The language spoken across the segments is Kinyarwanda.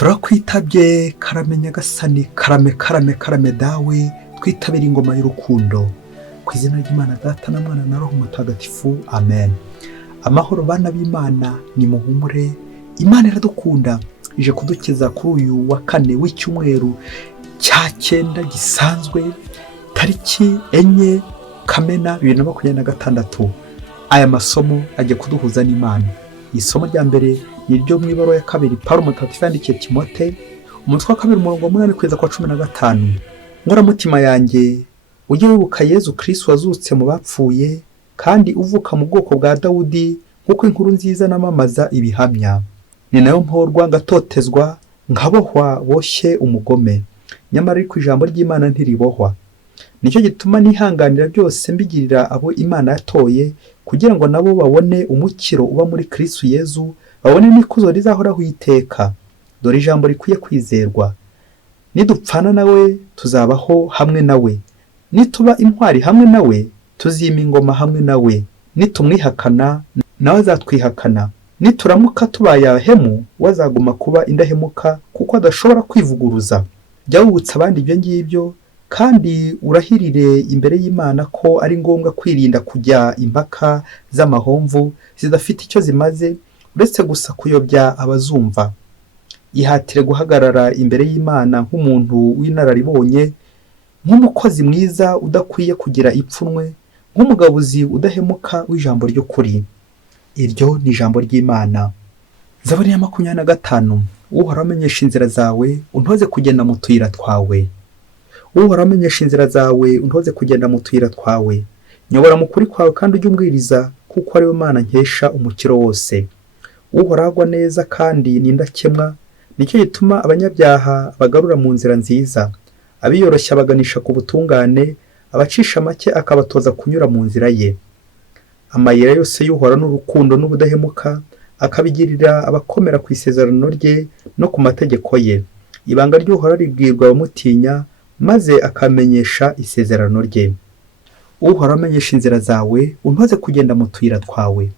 turakwitabye karame nyagasani, karame karame karame dawe, twitabire ingoma y'urukundo. Ku izina ry'Imana Data na Mwana na Roho Mutagatifu, amen. Amahoro bana b'Imana, nimuhumure, Imana iradukunda, ije kudukiza kuri uyu wa kane w'icyumweru cya 9 gisanzwe, tariki 4 Kamena 2026. Aya masomo agiye kuduhuza n'Imana. Isomo rya mbere ni ryo mu ibaruwa ya kabiri Pawulo Mutagatifu yandikiye Timote, umutwe wa 2 umurongo wa 8 kugeza kwa 15. Mutima yanjye ujye wibuka Yezu Kristo wazutse mu bapfuye, kandi uvuka mu bwoko bwa Dawudi, nk'uko inkuru nziza namamaza ibihamya. Ni nayo mporwa ngatotezwa, nkabohwa boshye umugome. Nyamara ariko ijambo ry'Imana ntiribohwa. Nicyo gituma nihanganira byose mbigirira abo Imana yatoye, kugira ngo nabo babone umukiro uba muri Kristo Yezu, babone n'ikuzo rizahoraho iteka. Dore ijambo rikwiye kwizerwa. Nidupfana nawe tuzabaho hamwe nawe, nituba intwari hamwe nawe tuzima ingoma hamwe nawe, nitumwihakana nawe azatwihakana, nituramuka tubaye abahemu wazaguma kuba indahemuka, kuko adashobora kwivuguruza. Jya wibutsa abandi ibyo ngibyo, kandi urahirire imbere y'Imana ko ari ngombwa kwirinda kujya impaka z'amahomvu zidafite icyo zimaze, uretse gusa kuyobya abazumva. Ihatire guhagarara imbere y'Imana nk'umuntu w'inararibonye, nk'umukozi mwiza udakwiye kugira ipfunwe, nk'umugabuzi udahemuka w'ijambo ry'ukuri. Iryo ni ijambo ry'Imana. Zaburi ya 25. Uhoraho amenyesha inzira zawe, untoze kugenda mu tuyira twawe. Uhoraho amenyesha inzira zawe, untoze kugenda mu tuyira twawe. Nyobora mu kuri kwawe kandi ujye umbwiriza, kuko ari we Mana nkesha umukiro wose. Uhoraho agwa neza kandi ni indakemwa, nicyo gituma abanyabyaha bagarura mu nzira nziza. Abiyoroshya baganisha ku butungane, abacisha make akabatoza kunyura mu nzira ye. Amayira yose y'Uhoraho n'urukundo n'ubudahemuka, akabigirira abakomera ku isezerano rye no ku mategeko ye. Ibanga ry'Uhoraho ribwirwa abamutinya, maze akamenyesha isezerano rye. Uhoraho amenyesha inzira zawe, untoze kugenda mu tuyira twawe.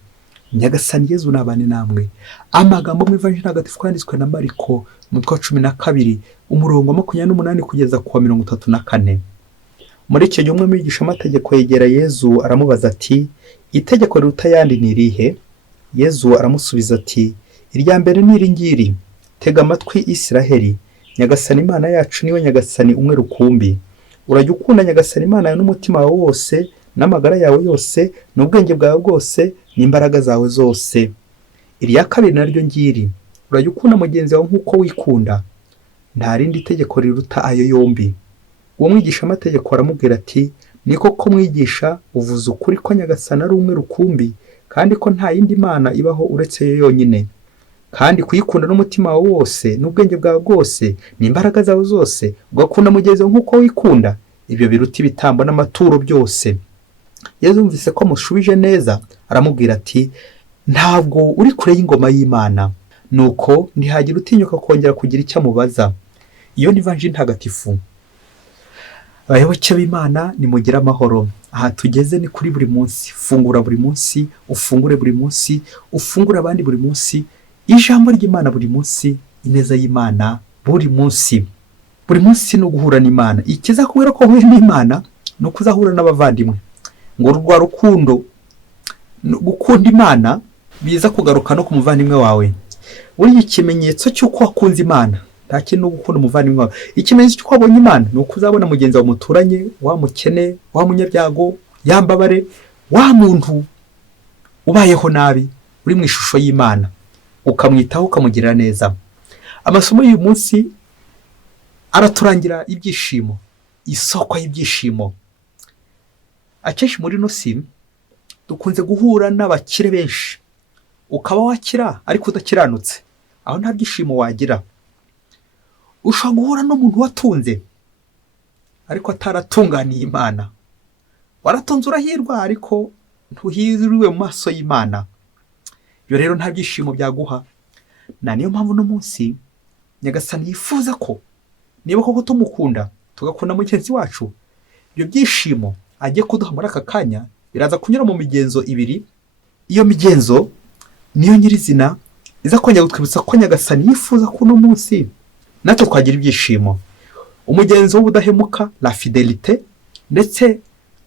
Nyagasani Yezu nabane namwe. Amagambo mu Ivanjili ntagatifu yanditswe na Mariko, umutwe wa 12 umurongo wa 28 kugeza ku wa 34. Muri icyo gihe umwe mu bigishamategeko yegera Yezu aramubaza ati, itegeko riruta ayandi ni irihe? Yezu aramusubiza ati, irya mbere ni iri ngiri, tega amatwi Isiraheli, Nyagasani Imana yacu niwe Nyagasani umwe rukumbi. Urajya ukunda Nyagasani Imana yawe n'umutima wawe wose, n'amagara yawe yose, n'ubwenge bwawe bwose, n'imbaraga zawe zose. Irya kabiri naryo ngiri, urajya ukunda mugenzi wawe nk'uko wikunda. Nta rindi tegeko riruta ayo yombi. Uwo mwigishamategeko aramubwira ati, ni koko mwigisha, uvuze ukuri ko Nyagasani ari umwe rukumbi, kandi ko nta yindi Mana ibaho uretse yo yonyine. Kandi kuyikunda n'umutima wawe wose, n'ubwenge bwawe bwose, n'imbaraga zawe zose, ugakunda mugenzi wawe nk'uko wikunda, ibyo biruta ibitambo n'amaturo byose. Yezu yumvise ko mushubije neza, aramubwira ati, ntabwo uri kure y'ingoma y'Imana. Nuko ntihagira utinyuka kongera kugira icyo amubaza. Iyo ni Ivanjili ntagatifu. Abayoboke b'Imana, nimugire amahoro. Aha tugeze ni kuri buri munsi. Fungura buri munsi, ufungure buri munsi, ufungure abandi buri munsi. Ijambo ry'Imana buri munsi, ineza y'Imana buri munsi. Buri munsi no guhura n'Imana. Ikizakubwira ko uhuye n'Imana no kuzahura n'abavandimwe. Ngo rwa rukundo, gukunda Imana biza kugaruka no ku muvandimwe wawe. Buri ikimenyetso cy'uko wakunze Imana, nta kintu gukunda umuvandimwe wawe. Ikimenyetso cy'uko wabonye Imana ni uko uzabona mugenzi wawe muturanye, wa mukene, wa munyabyago, yambabare, wa muntu ubayeho nabi, uri mu ishusho y'Imana, ukamwitaho ukamugirira neza. Amasomo y'uyu munsi araturangira ibyishimo, isoko y'ibyishimo. Akenshi muri no si dukunze guhura n'abakire benshi, ukaba wakira ariko udakiranutse, aho nta byishimo wagira. Ushobora guhura n'umuntu watunze ariko ataratunganiye Imana. Waratunze urahirwa ariko ntuhiriwe mu maso y'Imana. Ibyo rero nta byishimo byaguha. Na niyo mpamvu no munsi Nyagasani yifuza ko niba koko tumukunda, tugakunda mugenzi wacu, ibyo byishimo agiye kuduha muri aka kanya biraza kunyura mu migenzo ibiri. Iyo migenzo niyo nyirizina iza kongera gutwibutsa ko Nyagasani yifuza ko uno munsi natwe twagira ibyishimo. Umugenzo w'ubudahemuka, la fidelite, ndetse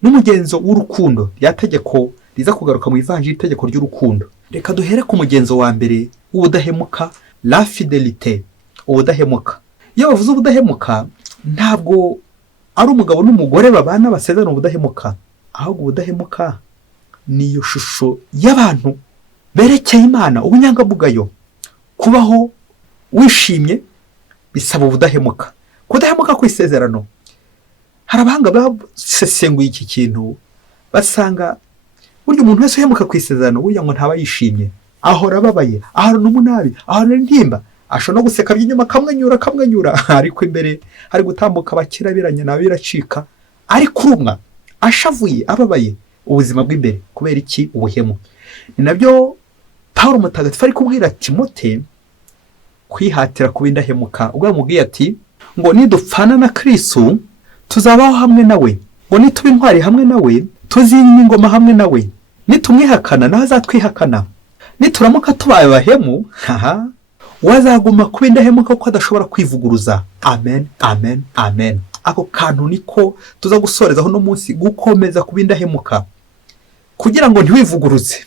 n'umugenzo w'urukundo, rya tegeko riza kugaruka mu ivanjiri, itegeko ry'urukundo. Reka duhere ku mugenzo wa mbere w'ubudahemuka, la fidelite, ubudahemuka. Iyo bavuze ubudahemuka, ntabwo ari umugabo n'umugore babana basezerana ubudahemuka, ahubwo ubudahemuka ni iyo shusho y'abantu berekeye Imana, ubunyangamugayo. Kubaho wishimye bisaba ubudahemuka. Kudahemuka ku isezerano, hari abahanga basesenguye iki kintu basanga burya umuntu wese uhemuka ku isezerano burya ngo ntaba yishimye, ahora ababaye, ahorana umunabi, ahorana intimba, ashobora no guseka by'inyuma akamwenyura ariko imbere hari gutambuka abakirabiranya nawe biracika, ari kurumwa, ashavuye, ababaye ubuzima bw'imbere. Kubera iki? Ubuhemu. Ni nabyo Pawulo mutagatifu ari kubwira Timote kwihatira kuba indahemuka, ubwo yamubwiye ati ngo nidupfana na Kristo tuzabaho hamwe nawe, ngo nituba intwari hamwe nawe, tuzimya ingoma hamwe nawe, nitumwihakana nawe azatwihakana, nituramuka tubaye abahemu wazaguma kuba indahemuka kuko adashobora kwivuguruza. Amen, amen, amen. Ako kantu niko tuza gusorezaho no munsi, gukomeza kuba indahemuka kugira ngo ntiwivuguruze,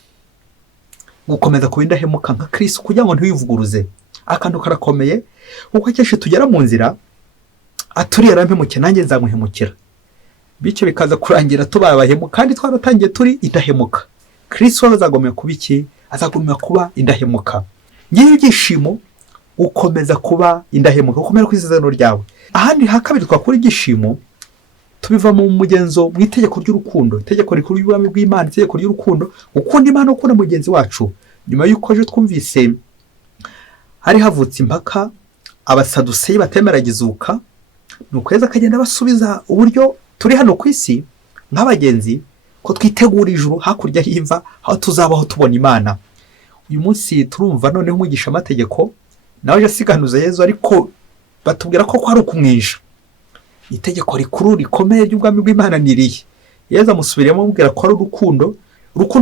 gukomeza kuba indahemuka nka Kristo kugira ngo ntiwivuguruze. Akantu karakomeye kuko akenshi tugera mu nzira aturiye arampemuke nanjye nzamuhemukira, bityo bikaza kurangira tubaye abahemu kandi twaratangiye turi indahemuka. Kristo azagomera kuba iki? Azagomera kuba indahemuka. Ngiye ibyishimo ukomeza kuba indahemuka, ukomera ku isezerano ryawe. Ahandi ha kabiri twakora ibyishimo tubiva mu mugenzo mu itegeko ry'urukundo, itegeko rikuru y'ubwami bw'Imana, itegeko ry'urukundo, ukunda Imana ukunda mugenzi wacu. Nyuma y'uko ejo twumvise hari havutse impaka, abasaduseyi batemera izuka, nuko Yesu akagenda basubiza uburyo turi hano ku isi nk'abagenzi ko twitegura ijuru hakurya y'imva, aho tuzabaho tubona Imana. Uyu munsi turumva noneho umwigisha amategeko nawe asiganuza Yesu, ariko batubwira ko ari ukumwinja. Itegeko rikuru rikomeye ry'ubwami bw'Imana niriye. Yesu amusubiriyemo amubwira ko ari urukundo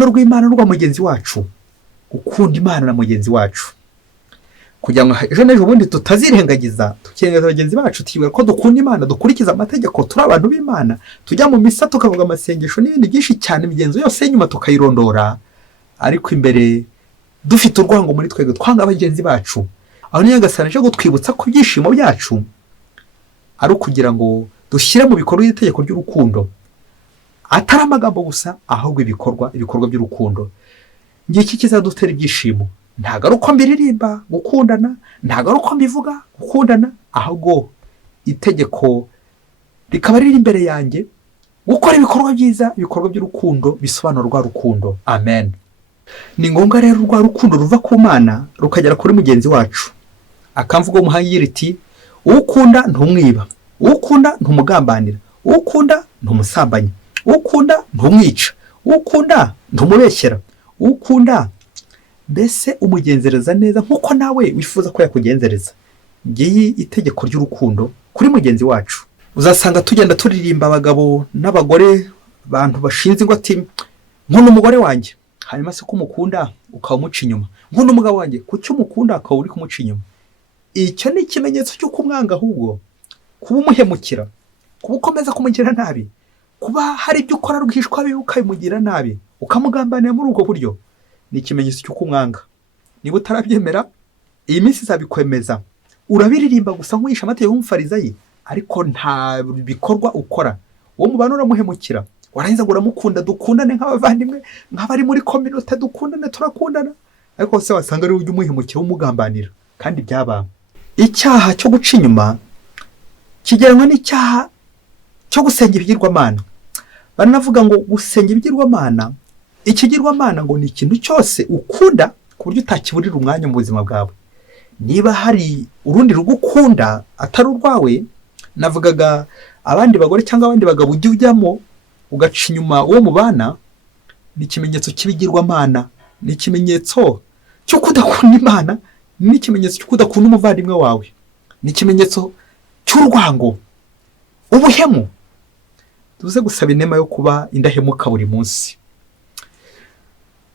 rw'Imana n'urwa mugenzi wacu, gukunda Imana na mugenzi wacu, kugira ngo ejo n'ejo ubundi tutazirengagiza, tukirengagiza bagenzi bacu, tubwira ko dukunda Imana, dukurikiza amategeko, turi abantu b'Imana, tujya mu misa tukavuga amasengesho n'ibindi byinshi cyane, imigenzo yose y'inyuma tukayirondora, ariko imbere dufite urwango muri twebwe, twanga bagenzi bacu. Aho niyo Nyagasani aje gutwibutsa ko ibyishimo byacu ari ukugira ngo dushyire mu bikorwa itegeko ry'urukundo, atari amagambo gusa, ahubwo ibikorwa by'urukundo. Ngiki kizadutera ibyishimo. Ntago ari uko mbiririmba gukundana, ntago ari uko mbivuga gukundana, ahubwo itegeko rikaba riri imbere yanjye, gukora ibikorwa byiza, ibikorwa by'urukundo bisobanura rwa rukundo. Amen. Ni ngombwa rero rwa rukundo ruva ku Mana rukagera kuri mugenzi wacu. Akamvugo muhangira iti ukunda ntumwiba, ukunda ntumugambanira, ukunda ntumusambanya, ukunda ntumwica, ukunda ntumubeshyera, ukunda mbese umugenzereza neza nkuko nawe wifuza ko yakugenzereza. Ngiyi itegeko ry'urukundo kuri mugenzi wacu. Uzasanga tugenda turirimba abagabo n'abagore, abantu bashinze ngo ati nkunda umugore wanjye, hanyuma se ko umukunda ukaba umuca inyuma, nkunda umugabo wanjye kuki umukunda ukaba uri kumuca inyuma. Icyo ni ikimenyetso cy'uko umwanga, ahubwo kuba umuhemukira, kuba ukomeza kumugira nabi, kuba hari ibyo ukora rwihishwa bibi ukabimugira nabi, ukamugambanira muri ubwo buryo, ni ikimenyetso cy'uko umwanga. Niba utarabyemera, iyi minsi izabikwemeza. Urabiririmba gusa nk'uwisha amategeko y'umufarizayi, ariko nta bikorwa ukora. Uwo mubano uramuhemukira, warangiza ngo uramukunda, dukundane nk'abavandimwe, nk'abari muri kominote, dukundane, turakundana, ariko se wasanga ari ujya umuhemukira, umugambanira, kandi byaba. Icyaha cyo guca inyuma kigereranywa n'icyaha cyo gusenga ibigirwamana. Banavuga ngo gusenga ibigirwamana, ikigirwamana ngo ni ikintu cyose ukunda ku buryo utakiburira umwanya mu buzima bwawe. Niba hari urundi rugukunda atari urwawe, navugaga abandi bagore cyangwa abandi bagabo ujya ujyamo ugaca inyuma uwo mubana, ni ikimenyetso cy'ibigirwamana, ni ikimenyetso cyo kudakunda Imana, ni ikimenyetso cyo kudakunda umuvandimwe wawe, ni ikimenyetso cy'urwango, ubuhemu. Tuze gusaba inema yo kuba indahemuka buri munsi.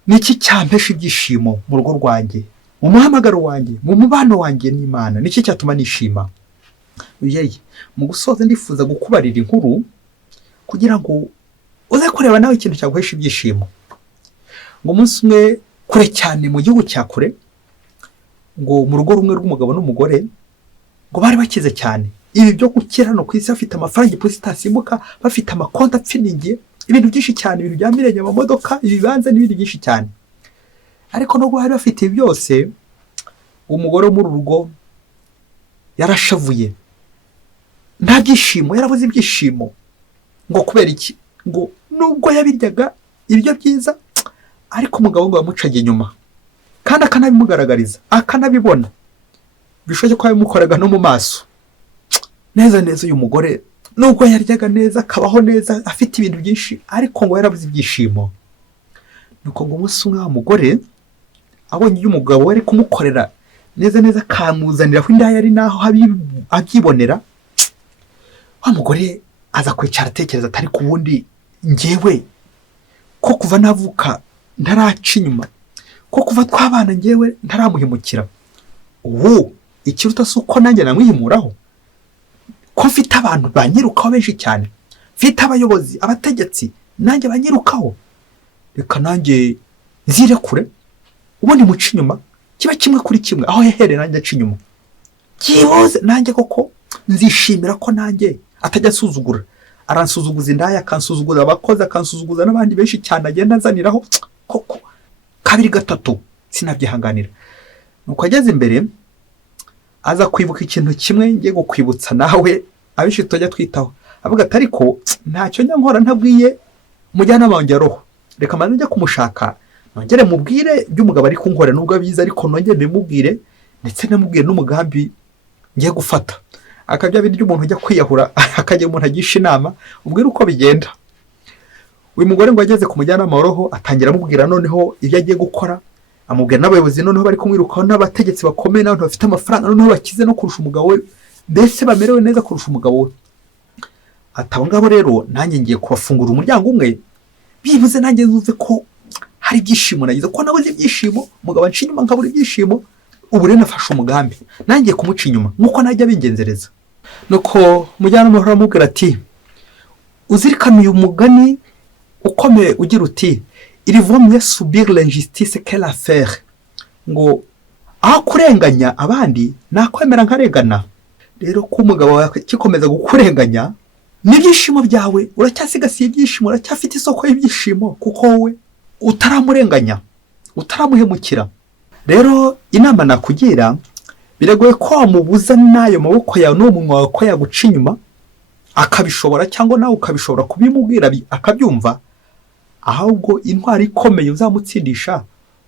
Niki cyampesha ibyishimo mu rugo rwanjye? mu muhamagaro wanjye, mu mubano wanjye n'Imana. Niki cyatuma nishima? Uyeye, mu gusoza ndifuza gukubarira inkuru kugira ngo uze kureba nawe ikintu cyaguhesha ibyishimo. Ngo umunsi umwe kure cyane mu gihugu cya kure, ngo mu rugo rumwe rw'umugabo n'umugore, ngo bari bakize cyane. Ibi byo gukira no kwisi bafite amafaranga iposita asimbuka, bafite amakonti apfiningiye, ibintu byinshi cyane, ibintu bya mirenge, amamodoka, ibibanza n'ibindi byinshi cyane. Ariko nubwo bari bafite ibi byose, umugore wo muri urugo yarashavuye, nta byishimo, yarabuze ibyishimo. Ngo kubera iki? Ngo nubwo yabiryaga ibyo byiza, ariko umugabo ngo yamucaga inyuma, kandi akanabimugaragariza, akanabibona. Bishoboke ko yabimukoraga no mu maso. Neza neza uyu mugore nubwo yaryaga neza, akabaho neza, afite ibintu byinshi, ariko ngo yarabuze ibyishimo. Nuko ngo umunsi umwe wa mugore abonye uyu mugabo wari kumukorera neza neza, akamuzanira aho indaya ari naho abyibonera, wa mugore aza kwicara atekereza atari ku wundi, njyewe ko kuva navuka ntaraca inyuma, ko kuva twabana njyewe ntaramuhemukira, ubu ikiruta si uko nanjye namwihimuraho, ko mfite abantu banyirukaho benshi cyane, mfite abayobozi, abategetsi, nanjye banyirukaho, reka nanjye nzire kure, ubundi muca inyuma, kiba kimwe kuri kimwe, aho yahereye nanjye aca inyuma, byibuze nanjye koko nzishimira ko nanjye atajya asuzugura, aransuzuguza indaya, akansuzuguza abakozi, akansuzuguza n'abandi benshi cyane agenda azaniraho, koko kabiri gatatu sinabyihanganira. Nuko ageze imbere aza kwibuka ikintu kimwe ngiye gukwibutsa nawe abenshi tujya twitaho, avuga ati ariko ntacyo njya nkora ntabwiye umujyanama wanjye roho, reka maze njya kumushaka nongere mubwire by'umugabo ari kunkorera, nubwo abizi ariko nongere mbimubwire, ndetse namubwire n'umugambi ngiye gufata. Akabya bindi by'umuntu ujya kwiyahura, akajya umuntu agisha inama, ubwire uko bigenda. Uyu mugore ngo ageze ku mujyanama wa roho, atangira amubwira noneho ibyo agiye gukora, amubwira n'abayobozi noneho bari kumwirukaho, n'abategetsi bakomeye, n'abantu bafite amafaranga noneho bakize no kurusha umugabo we, mbese bamerewe neza kurusha umugabo we. Ati abo ngabo rero nanjye ngiye kubafungura umuryango umwe, bibuze nanjye nzuze ko hari ibyishimo nagize, ko nabuze ibyishimo, umugabo anca inyuma nkabura ibyishimo, ubu rero nafashe umugambi nanjye kumuca inyuma nk'uko najya bingenzereza. Nuko mujyanama wa roho aramubwira ati uzirikane uyu mugani ukomeye ugira uti il vaut mieux subir l'injustice que la faire, ngo aho kurenganya abandi nakwemera nkarengana. Rero ko umugabo wawe kikomeza gukurenganya, n'ibyishimo byawe uracyasigasiye ibyishimo, uracyafite isoko y'ibyishimo, kuko wowe utaramurenganya, utaramuhemukira. Rero inama nakugira, biragoye ko wamubuza n'ayo maboko yawe n'umunwa wawe ko yaguca inyuma akabishobora, cyangwa nawe ukabishobora kubimubwira akabyumva. Ahubwo intwari ikomeye uzamutsindisha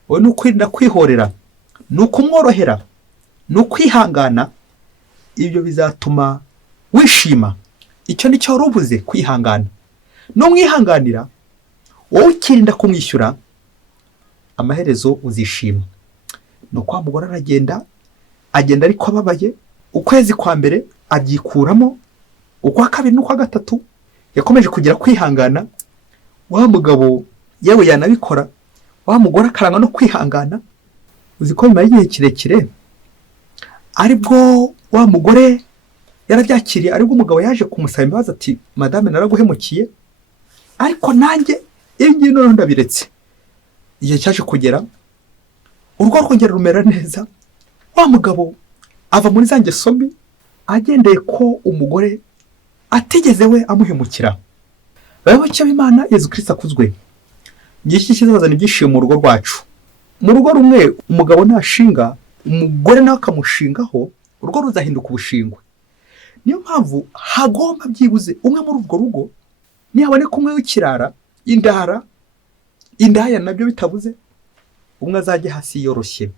wowe ni ukwirinda kwihorera, ni ukumworohera, ni ukwihangana. Ibyo bizatuma wishima. Icyo ni cyo wari ubuze, kwihangana. Numwihanganira wowe ukirinda kumwishyura, amaherezo uzishima. Nuko wa mugore agenda ariko ababaye. Ukwezi kwa mbere abyikuramo, ukwa kabiri n'ukwa gatatu yakomeje kugira kwihangana. Wa mugabo yewe yanabikora, wa mugore akaranga no kwihangana. Uzi ko nyuma y'igihe kirekire aribwo wa mugore yarabyakiriye, aribwo umugabo yaje kumusaba imbabazi ati madame naraguhemukiye, ariko nanjye ngiye none ndabiretse. Igihe cyaje kugera, urugo rwongera rumera neza. Wa mugabo ava muri za ngeso mbi, agendeye ko umugore atigeze we amuhemukira. Bayoboke b'Imana, Yezu Kristo akuzwe. Ngiki kizazana ibyishimo mu rugo rwacu. Mu rugo rumwe umugabo nashinga, umugore nawe akamushingaho, urugo ruzahinduka ubushingwe. Niyo mpamvu hagomba byibuze umwe muri ubwo rugo, nihaboneka umwe w'ikirara, indaya nabyo bitabuze, umwe azajya hasi yoroshye.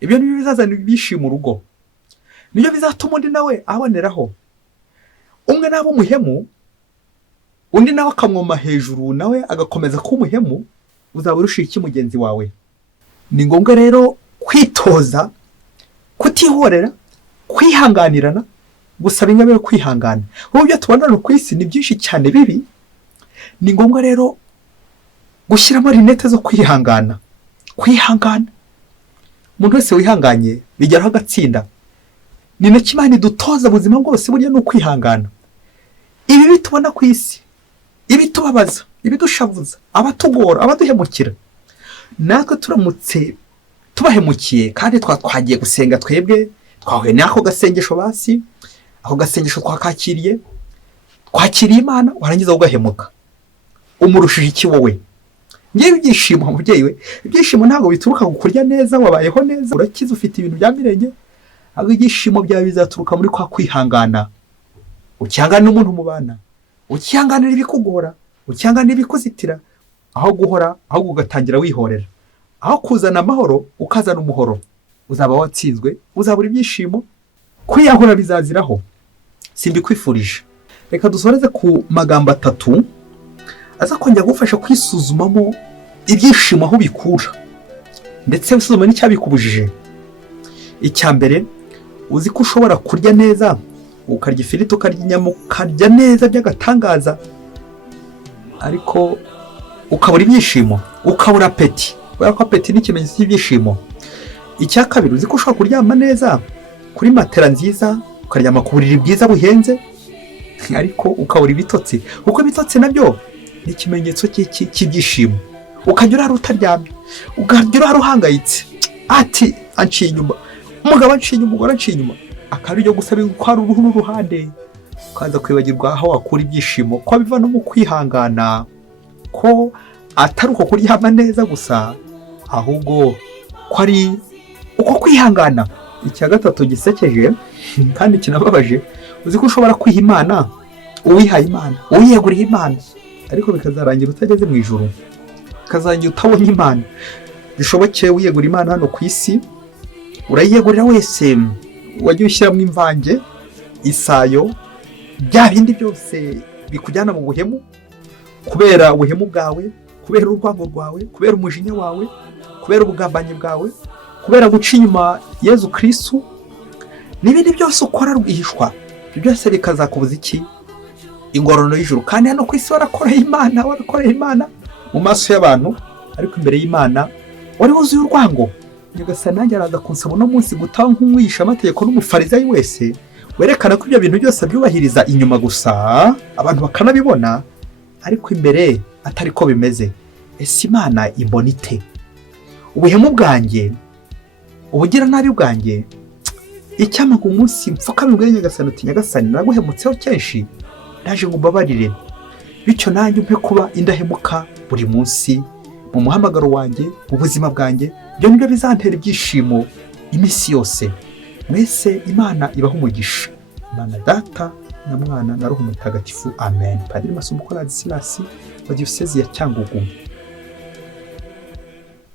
Ibyo nibyo bizazana ibyishimo mu rugo, nibyo bizatuma undi nawe aboneraho. Umwe naba umuhemu, undi nawe akamwoma hejuru, nawe agakomeza kuba umuhemu, uzaba urusha iki mugenzi wawe? Ni ngombwa rero kwitoza, kutihorera, kwihanganirana, gusaba ingabire yo kwihangana. Ubu byo tubona ku isi ni byinshi cyane bibi. Ni ngombwa rero gushyiramo rinete zo kwihangana, umuntu wese wihanganye bigeraho agatsinda. Ni nacyo Imana idutoza ubuzima bwose burya ni ukwihangana. Ibi tubona ku isi, ibitubabaza, ibidushavuza, abatugora, abaduhemukira, natwe turamutse tubahemukiye kandi twagiye gusenga, twebwe twahuye n'ako gasengesho basi, ako gasengesho twakakiriye Imana, warangiza ugahemuka, umurushije iki wowe? Ngewe ibyishimo mubyeyi we, ibyishimo ntabwo bituruka ku kurya neza, wabayeho neza, urakize, ufite ibintu bya mirenge, ahubwo ibyishimo byawe bizaturuka muri kwa kwihangana. Ukihangana n'umuntu mubana, ukihanganira ibikugora, ukihanganira ibikuzitira, aho guhora, ahubwo ugatangira wihorera, aho kuzana amahoro ukazana umuhoro, uzaba watsinzwe, uzabura ibyishimo, kwiyahura bizaziraho. Simbikwifurije. Reka dusoreze ku magambo 3 aza kongera gufasha kwisuzumamo ibyishimo aho bikura, ndetse usuzuma n'icyabikubujije. Icya mbere, uzi ko ushobora kurya neza, ukarya ifiriti, ukarya inyama, ukarya neza by'agatangaza, ariko ukabura ibyishimo, ukabura apeti. Kubera ko apeti ni ikimenyetso cy'ibyishimo. Icya kabiri, uzi ko ushobora kuryama neza kuri matera nziza, ukaryama ku buriri bwiza buhenze, ariko ukabura ibitotsi, kuko ibitotsi nabyo ni ikimenyetso cy'ibyishimo. Ukajya urara utaryamye, ukajya urara uhangayitse, ati anciye inyuma, umugabo anciye inyuma, umugore anciye inyuma, akaba iyo gusaba kwara uruhu n'uruhande, ukaza kwibagirwa aho wakura ibyishimo, ko biva no mu kwihangana, ko atari uko kuryama neza gusa, ahubwo ko ari uko kwihangana. Icya gatatu gisekeje kandi kinababaje, uzi ko ushobora kwiha Imana, uwihaye Imana, uwiyeguriye Imana, ariko bikazarangira utageze mu ijuru, bikazarangira utabonye Imana. Bishobokeye wiyegura Imana hano ku isi, urayiyegurira wese, wajya ushyiramo imvange, isayo, bya bindi byose bikujyana mu buhemu, kubera ubuhemu bwawe, kubera urwango rwawe, kubera umujinya wawe, kubera ubugambanyi bwawe, kubera guca inyuma Yezu Kristo, n'ibindi byose ukora rwihishwa. Ibyo byose bikazakubuza iki? Ingororano y'ijuru. Kandi hano ku isi warakoreye Imana mu maso y'abantu, ariko imbere y'Imana wari wuzuye urwango. Nyagasani nanjye araza kunsaba uno munsi gutaha nk'umwigisha amategeko n'umufarisayi wese, werekana ko ibyo bintu byose byubahiriza inyuma gusa, abantu bakanabibona, ariko imbere atari ko bimeze. Ese Imana imbona ite? Ubuhemu bwanjye, ubugira nabi bwanjye, icyamaga umunsi mfukamirwe Nyagasani, uti Nyagasani naguhemutseho kenshi, ndaje ngo mbabarire, bityo nanjye umpe kuba indahemuka buri munsi mu muhamagaro wanjye, mu buzima bwanjye. Ibyo nibyo bizantera ibyishimo iminsi yose. Mwese Imana ibaha umugisha. Imana Data na Mwana na Roho Mutagatifu. Amen. Padiri Masumbuko Ladislas wa Diyosezi ya Cyangugu.